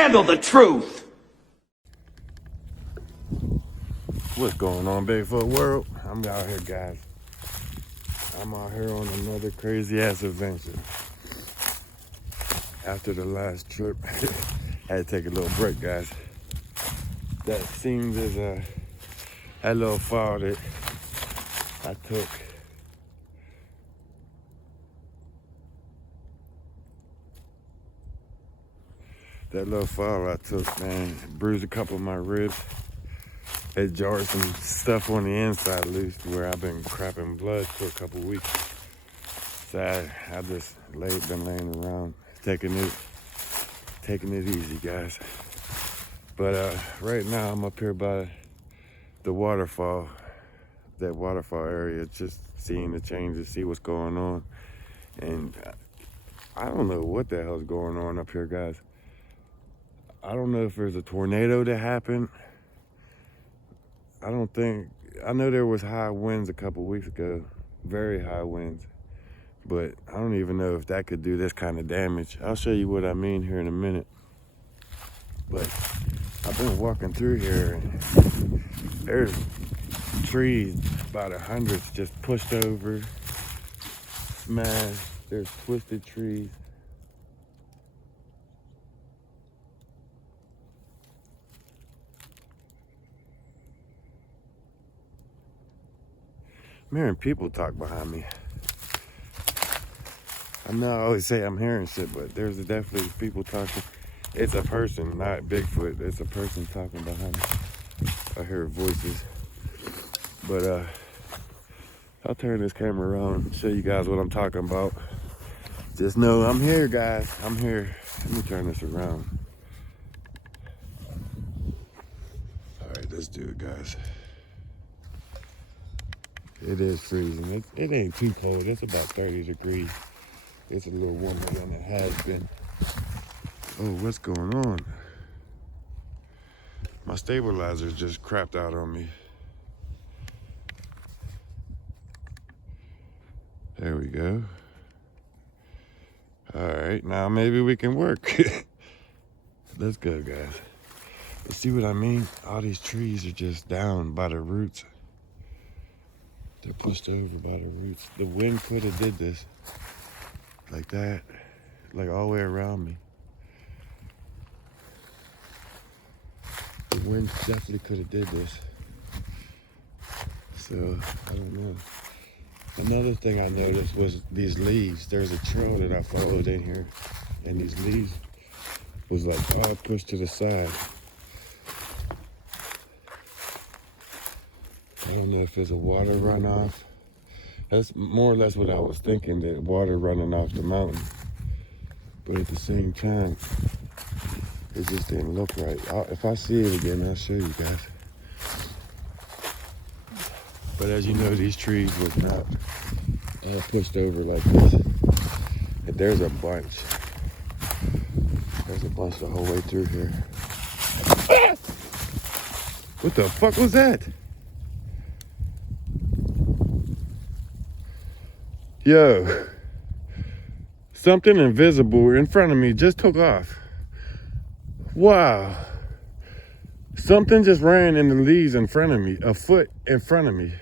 handle the truth. What's going on, Bigfoot world? I'm out here, guys. I'm out here on another crazy ass adventure. After the last trip, I had to take a little break, guys. That seems as that little fall that I took. That little fall I took, man, bruised a couple of my ribs. It jarred some stuff on the inside loose where I've been crapping blood for a couple weeks. So I just been laying around, taking it easy, guys. But right now I'm up here by the waterfall, that waterfall area, just seeing the changes, see what's going on. And I don't know what the hell's going on up here, guys. I don't know if there's a tornado that happened. I know there was high winds a couple weeks ago, very high winds, but I don't even know if that could do this kind of damage. I'll show you what I mean here in a minute. But I've been walking through here and there's trees, about 100 just pushed over, smashed. There's twisted trees. I'm hearing people talk behind me. I know I always say I'm hearing shit, but there's definitely people talking. It's a person, not Bigfoot. It's a person talking behind me. I hear voices. But I'll turn this camera around and show you guys what I'm talking about. Just know I'm here, guys. I'm here. Let me turn this around. All right, let's do it, guys. It is freezing. It ain't too cold. It's about 30 degrees. It's a little warmer than it has been. Oh, what's going on? My stabilizer just crapped out on me. There we go. All right, now maybe we can work. Let's go, guys. You see what I mean? All these trees are just down by the roots. They're pushed over by the roots. The wind could have did this. Like that. Like all the way around me. The wind definitely could have did this. So, I don't know. Another thing I noticed was these leaves. There's a trail that I followed in here. And these leaves was like all pushed to the side. I don't know if it's a water runoff. That's more or less what I was thinking, that water running off the mountain. But at the same time, it just didn't look right. If I see it again, I'll show you guys. But as you know, these trees was not pushed over like this. And there's a bunch. There's a bunch the whole way through here. What the fuck was that? Yo, something invisible in front of me just took off. Wow. Something just ran in the leaves in front of me, a foot in front of me.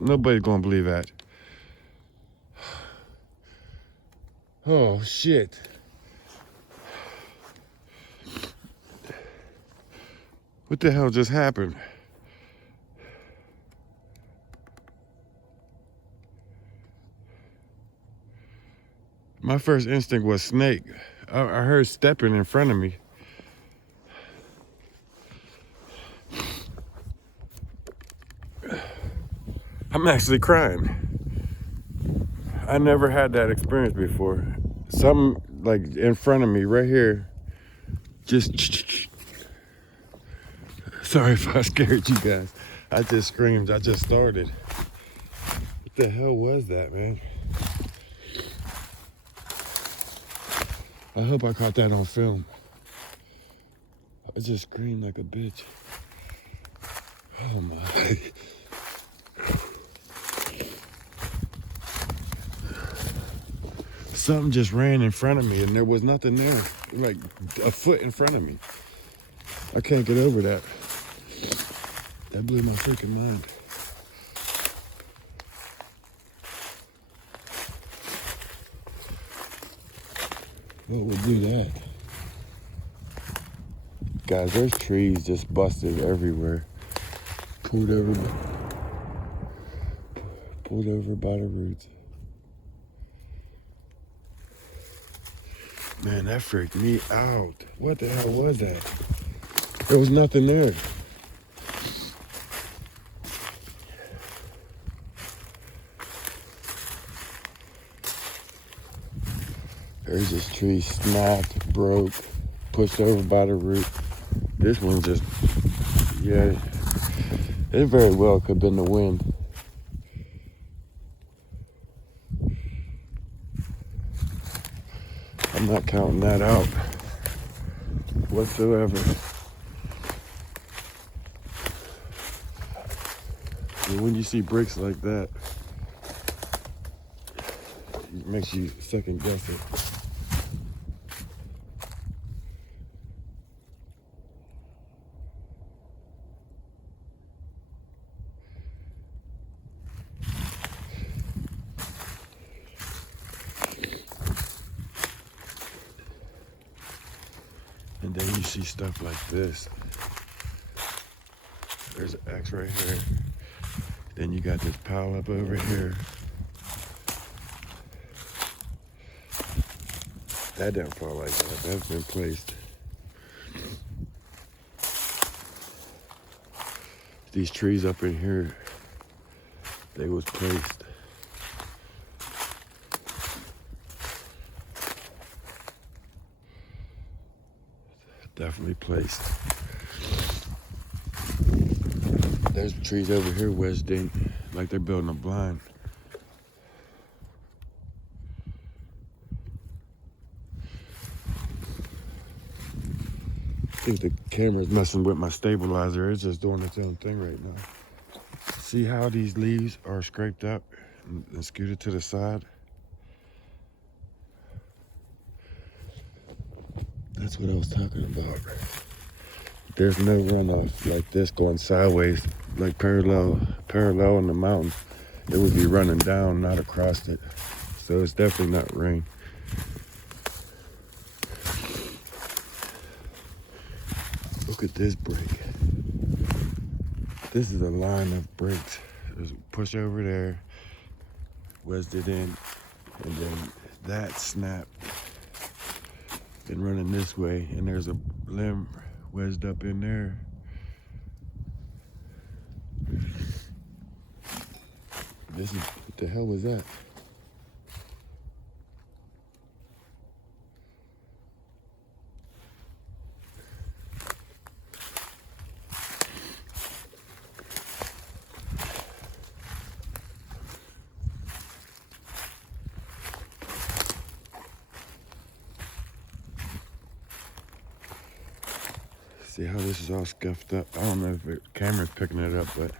Nobody's gonna believe that. Oh, shit. What the hell just happened? My first instinct was snake. I heard stepping in front of me. I'm actually crying. I never had that experience before. Something like in front of me right here. Just sorry if I scared you guys. I just screamed. I just started. What the hell was that, man? I hope I caught that on film. I just screamed like a bitch. Oh my. something just ran in front of me and there was nothing there. Like a foot in front of me. I can't get over that. That blew my freaking mind. What would do that? Guys, there's trees just busted everywhere. Pulled over by the roots. Man, that freaked me out. What the hell was that? There was nothing there. There's this tree snapped, broke, pushed over by the root. This one just, yeah, it very well could have been the wind. I'm not counting that out whatsoever. And when you see bricks like that, it makes you second guess it. And then you see stuff like this. There's an X right here. Then you got this pile up over here. That didn't fall like that. That's been placed. These trees up in here, they was placed. Definitely placed. There's trees over here wedged in, like they're building a blind. I think the camera's messing with my stabilizer. It's just doing its own thing right now. See how these leaves are scraped up and scooted to the side? That's what I was talking about. There's no runoff like this going sideways, like parallel in the mountain. It would be running down, not across it. So it's definitely not rain. Look at this break. This is a line of breaks. There's a push over there, wedged it in, and then that snapped and running this way, and there's a limb wedged up in there. This is, what the hell was that? See how this is all scuffed up? I don't know if the camera's picking it up, but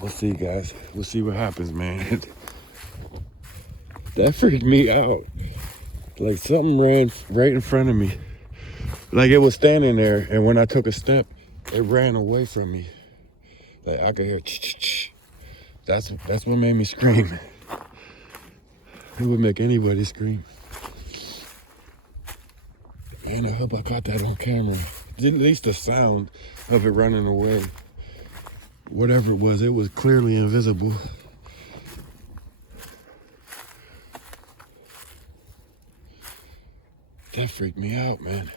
we'll see, guys. We'll see what happens, man. That freaked me out. Like something ran right in front of me. Like it was standing there, and when I took a step, it ran away from me. Like I could hear ch-ch-ch. That's what made me scream. It would make anybody scream. Man, I hope I caught that on camera. At least the sound of it running away. Whatever it was clearly invisible. That freaked me out, man.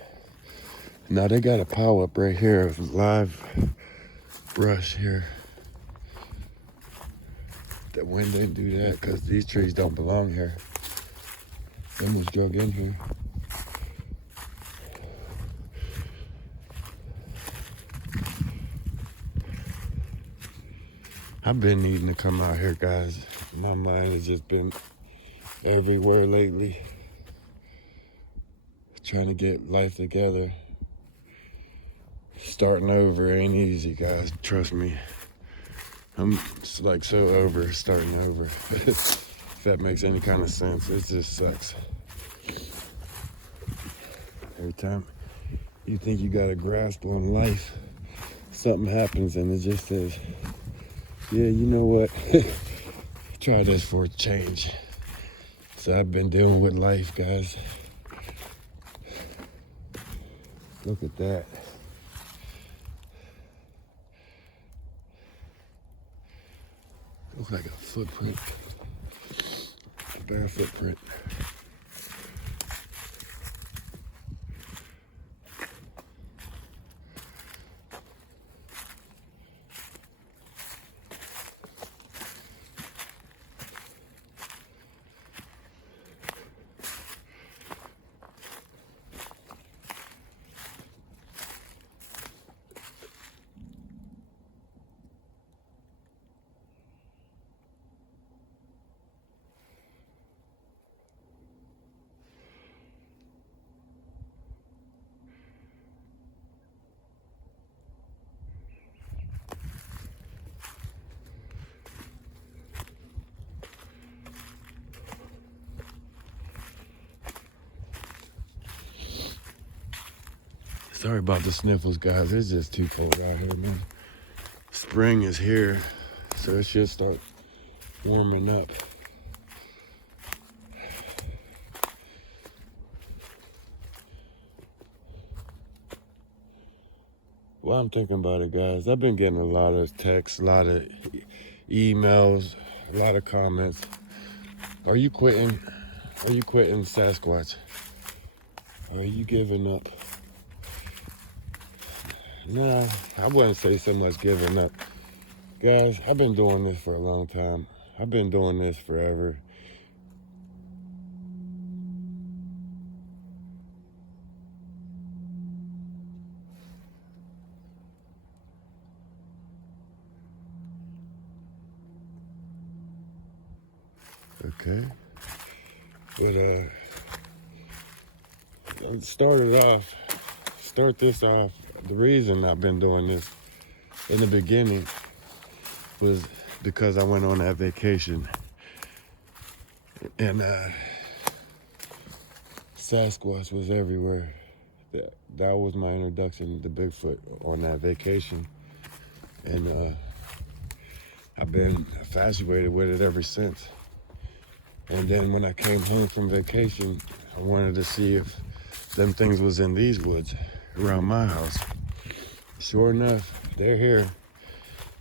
Now they got a pile up right here of live brush here. The wind didn't do that because these trees don't belong here. Them was drug in here. I've been needing to come out here, guys. My mind has just been everywhere lately. Trying to get life together. Starting over ain't easy, guys. Trust me. I'm like so over starting over. If that makes any kind of sense, it just sucks. Every time you think you got a grasp on life, something happens and it just says, yeah, you know what? Try this for a change. So I've been dealing with life, guys. Look at that. Looks like a footprint. A bare footprint. Sorry about the sniffles, guys. It's just too cold out here, man. Spring is here, so it should start warming up. While I'm thinking about it, guys, I've been getting a lot of texts, a lot of emails, a lot of comments. Are you quitting? Are you quitting Sasquatch? Are you giving up? Nah, I wouldn't say so much giving up. Guys, I've been doing this for a long time. I've been doing this forever. Okay. But start this off. The reason I've been doing this in the beginning was because I went on that vacation. And Sasquatch was everywhere. That was my introduction to Bigfoot on that vacation. And I've been infatuated with it ever since. And then when I came home from vacation, I wanted to see if them things was in these woods around my house. Sure enough, they're here.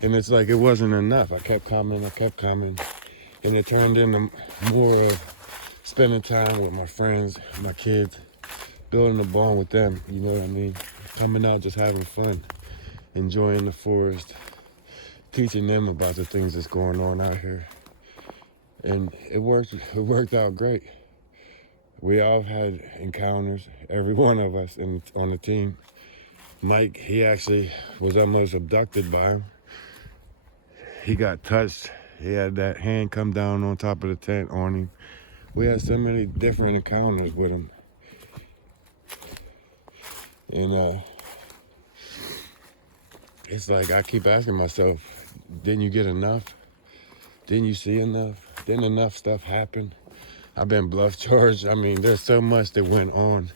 And it's like it wasn't enough. I kept coming. And it turned into more of spending time with my friends, my kids, building a bond with them, you know what I mean? Coming out, just having fun, enjoying the forest, teaching them about the things that's going on out here. And it worked out great. We all had encounters, every one of us on the team. Mike, he actually was almost abducted by him. He got touched. He had that hand come down on top of the tent on him. We had so many different encounters with him. And it's like I keep asking myself, didn't you get enough? Didn't you see enough? Didn't enough stuff happen? I've been bluff charged. I mean, there's so much that went on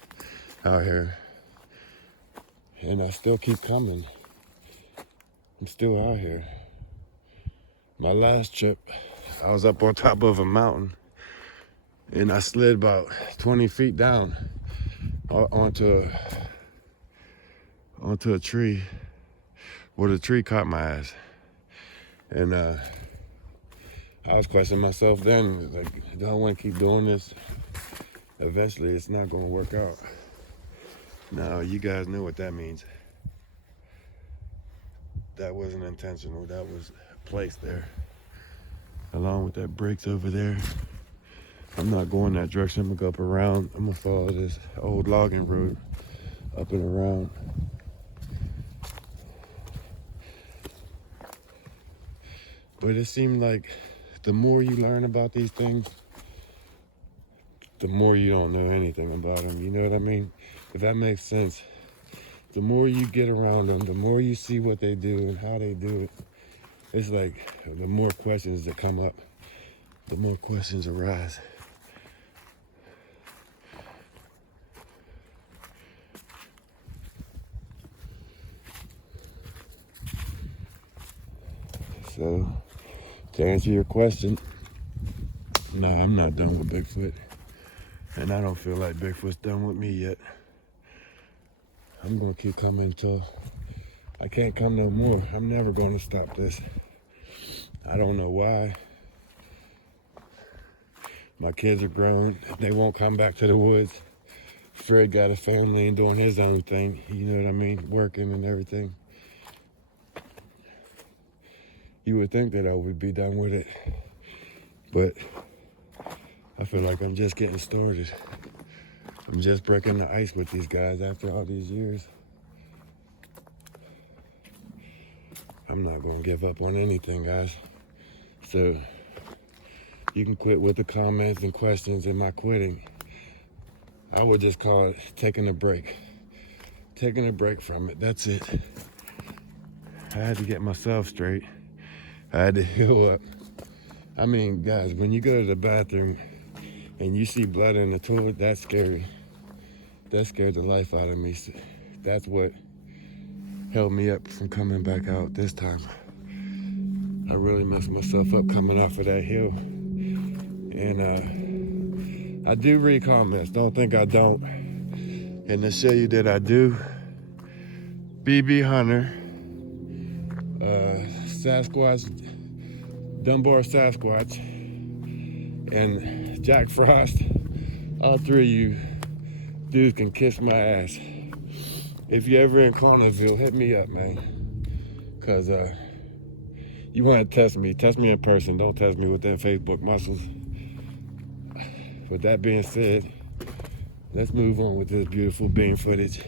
out here. And I still keep coming. I'm still out here. My last trip, I was up on top of a mountain and I slid about 20 feet down onto a tree where the tree caught my ass. And I was questioning myself then, like, do I want to keep doing this? Eventually, it's not going to work out. Now, you guys know what that means. That wasn't intentional. That was placed there. Along with that brakes over there. I'm not going that direction. I'm going to go up around. I'm going to follow this old logging road up and around. But it seemed like the more you learn about these things, the more you don't know anything about them. You know what I mean? If that makes sense. The more you get around them, the more you see what they do and how they do it, It's like the more questions that come up, the more questions arise. So, to answer your question, no, I'm not done with Bigfoot. And I don't feel like Bigfoot's done with me yet. I'm gonna keep coming until I can't come no more. I'm never gonna stop this. I don't know why. My kids are grown. They won't come back to the woods. Fred got a family and doing his own thing. You know what I mean? Working and everything. You would think that I would be done with it. But I feel like I'm just getting started. I'm just breaking the ice with these guys after all these years. I'm not gonna give up on anything, guys. So you can quit with the comments and questions and my quitting. I would just call it taking a break. Taking a break from it, that's it. I had to get myself straight. I had to heal up. I mean, guys, when you go to the bathroom and you see blood in the toilet, that's scary. That scared the life out of me. That's what held me up from coming back out this time. I really messed myself up coming off of that hill. And I do read comments. Don't think I don't. And to show you that I do, BB Hunter, Sasquatch, Dunbar Sasquatch, and Jack Frost, all three of you dudes can kiss my ass. If you're ever in Connersville, hit me up, man. Cause you want to test me in person. Don't test me with them Facebook muscles. With that being said, let's move on with this beautiful bean footage.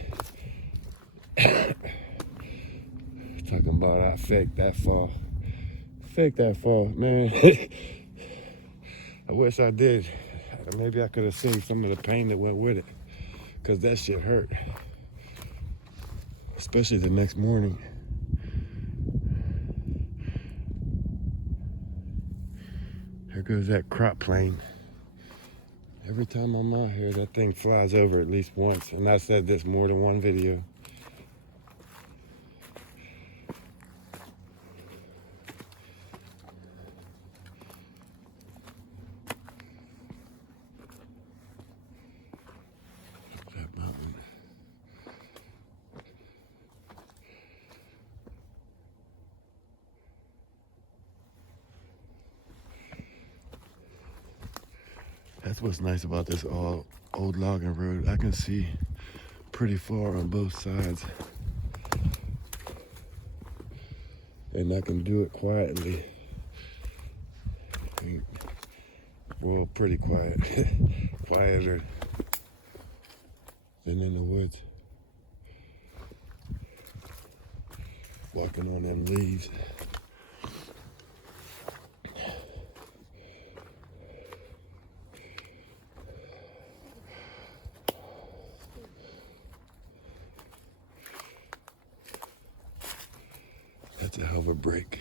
Talking about I faked that fall. Fake that fall, man. I wish I did. Maybe I could have seen some of the pain that went with it. Cause that shit hurt. Especially the next morning. There goes that crop plane. Every time I'm out here, that thing flies over at least once. And I said this more than one video. That mountain. That's what's nice about this old logging road. I can see pretty far on both sides. And I can do it quietly. Well, pretty quiet. Quieter than in the woods. Walking on them leaves. That's a hell of a break.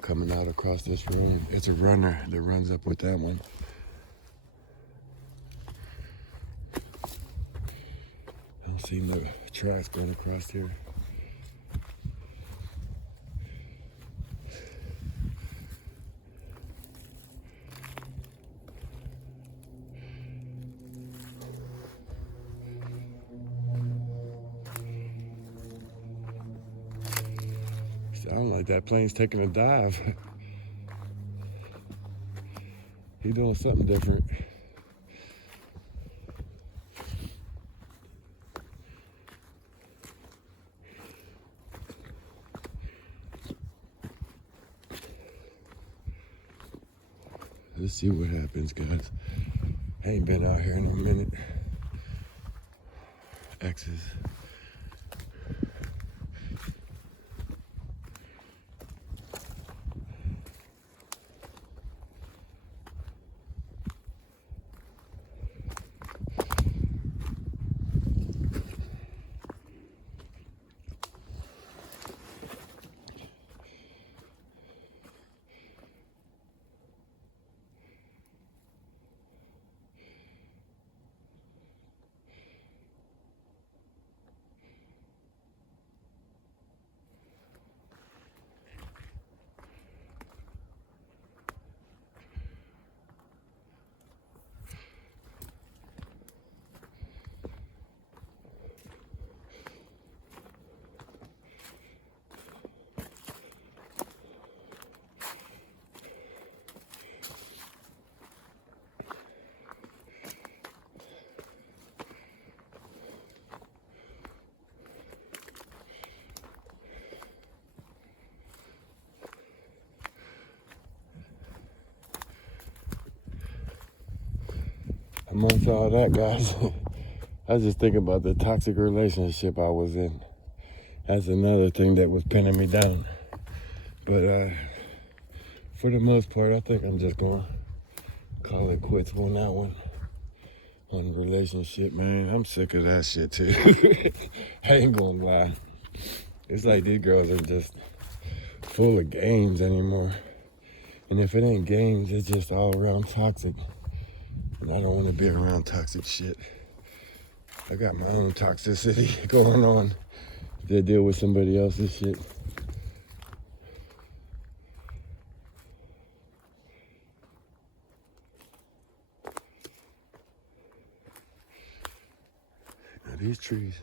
Coming out across this road. It's a runner that runs up with that one. I don't see no tracks going across here. Sound like that plane's taking a dive. He doing something different. Let's see what happens, guys. I ain't been out here in a minute. X's. amongst all that, guys, I was just thinking about the toxic relationship I was in. That's another thing that was pinning me down. But for the most part, I think I'm just gonna call it quits on that one. On the relationship, man. I'm sick of that shit too. I ain't gonna lie. It's like these girls are just full of games anymore. And if it ain't games, it's just all around toxic. And I don't want to be around toxic shit. I got my own toxicity going on to deal with somebody else's shit. Now these trees.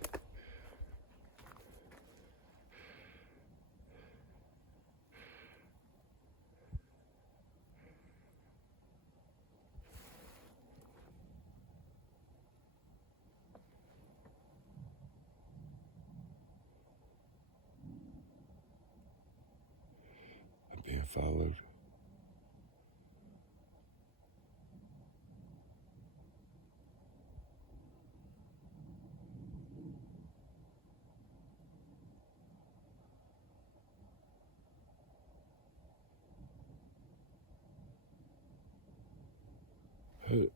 I'm being followed.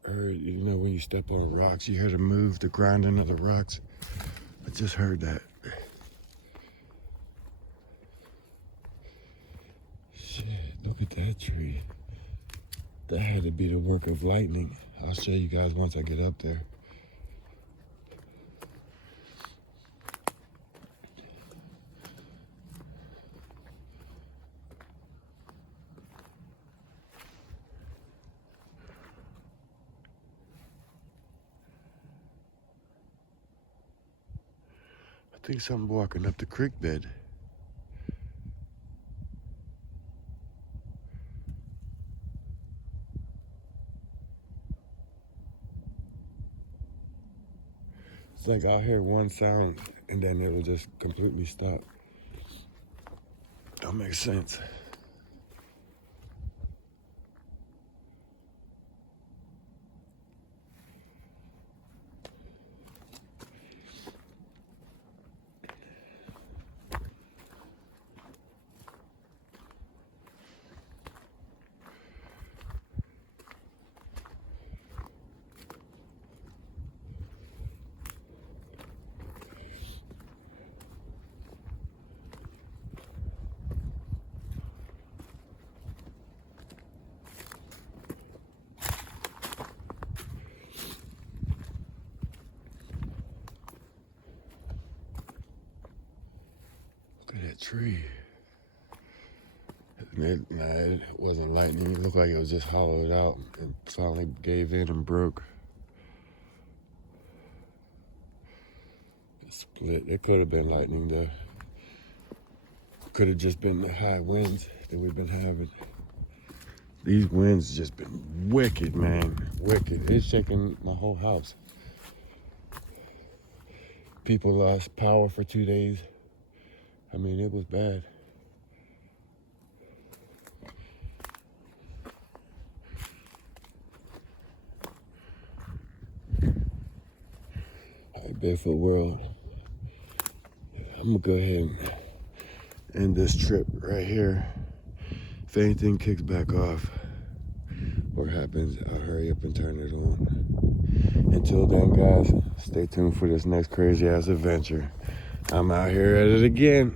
Heard, you know, when you step on rocks, you hear the move, the grinding of the rocks. I just heard that. Shit, look at that tree. That had to be the work of lightning. I'll show you guys once I get up there. I think something walking up the creek bed. It's like I'll hear one sound and then it'll just completely stop. Don't make sense. Look at that tree. It wasn't lightning. It looked like it was just hollowed out and finally gave in and broke. It split. It could have been lightning though. Could have just been the high winds that we've been having. These winds just been wicked, man. Wicked. It's shaking my whole house. People lost power for 2 days. I mean, it was bad. All right, Barefoot World. I'm gonna go ahead and end this trip right here. If anything kicks back off or happens, I'll hurry up and turn it on. Until then, guys, stay tuned for this next crazy ass adventure. I'm out here at it again.